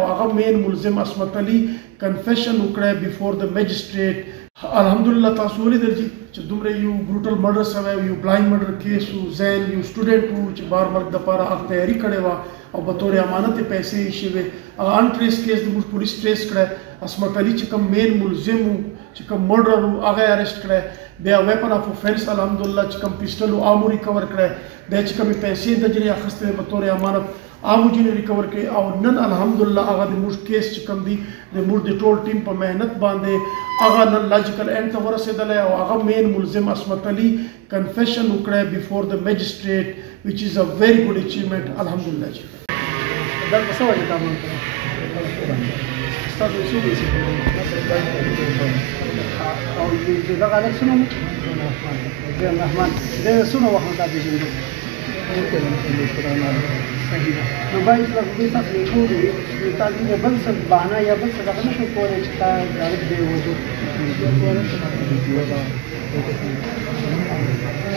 هغه مین ملزم عصمت علي کنفیشن وکړی بیفور د میجسټریټ. الحمدلله تاسو ولیدل چې دومره یو بروټل مرډر سوی یو بلایند مرډر کیس و. زین یو سټوډنټ و چې بار مرګ دپاره هغه تیاري کړې وه او په طور امانت یې پیسې ایښې وې. هغه انټریس کیس زموږ پولیس ټریس کړی. عصمت علي چې کوم مین ملزم و چې کوم مرډر و هغه یې اریسټ کړی. بیا ویپن اف افینس الحمدلله چې کوم پیسټل و هغه مو ریکور کړی. بیا چې کومې پیسې د جنې اخیستې وې په طور امانت هغه جنې ریکور کړي. او نن الحمدلله هغه د موږ کیس چې کوم دی د موږ د ټول ټیم په محنت باندې هغه نن لاجیکل اینډ ته ورسېدلی او هغه مین ملزم عصمت علي کنفیشن وکړی بیفور د میجسټریټ وچ از ا ویری ګډ اچیومنټ الحمدلله. چې دا په څه وجه کار وکړ ستاسو څه ویسي او دغه هلک څه نوم و؟ زین رحمان. دی څومره وخت نه تا پېژندو؟ صحیح ده. نو باید دوی تاسو لیکو دي تاسو د بل څه بهانه یا بل څه دغه نه شو کولی چې تا ډایرکټ دی ووځو.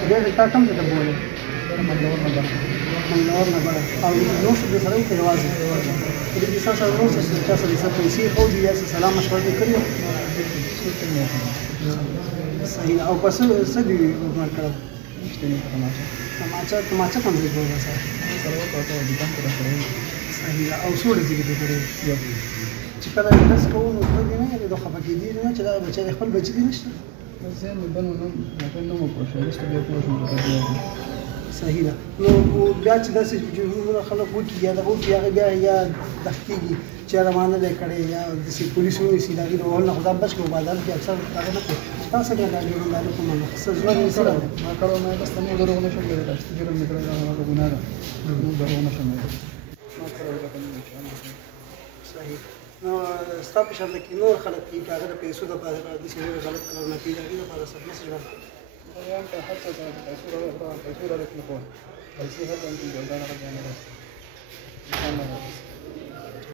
بیا تا کوم ځای ته بولې؟ منګلور نه بره. او نور څه دې سره وکړې یوازې په دې کیسه سره نور څه چا سره څه پیسې ښودي یا څه سلام مشوره دې کړې؟ صحیح ده. او په څه دې ګمار کړی؟ تماچه کوم ځای کې وه سره؟ صحیح ده. او څو ورځې کې دې کړې؟ چې کله ډس کوو نو زړه دې نه یادېدو د خفه کېدې نه چې دا بچی دی خپل بچي دې نشته؟ صحیح ده. نو بیا چې داسې جرمونه خلک وکړي یا دغه وکړي هغه بیا یا دغه کېږي چې یاره ما نه دی کړی یا داسې پولیس ونیسي د هغې د وهلو نه خو ځان بچ کړو. په عدالت کې اکثر هغه نه کوي. تا څنګه دا جرمداري کومه نو څه ژوند یې څه ډول دی؟ ما کړی نه بس نور دروغ نه شم ویلی چې جرم مې کړی دا هغه ګناه ده. نور دروغ نه شم ویلی. ما کړی لکه نه انشاءالله. صحیح. نو ستا په شان کې نور خلک دي چې هغه د پیسو دپاره داسې ډېر غلط کارونه کوي د هغې دپاره څه مسج ورکړه؟ بیان ته هڅه کوه چې پیسو را رسېږي پیسې هڅه هم کېږي دا هغه ځای نه ده. انشاءالله.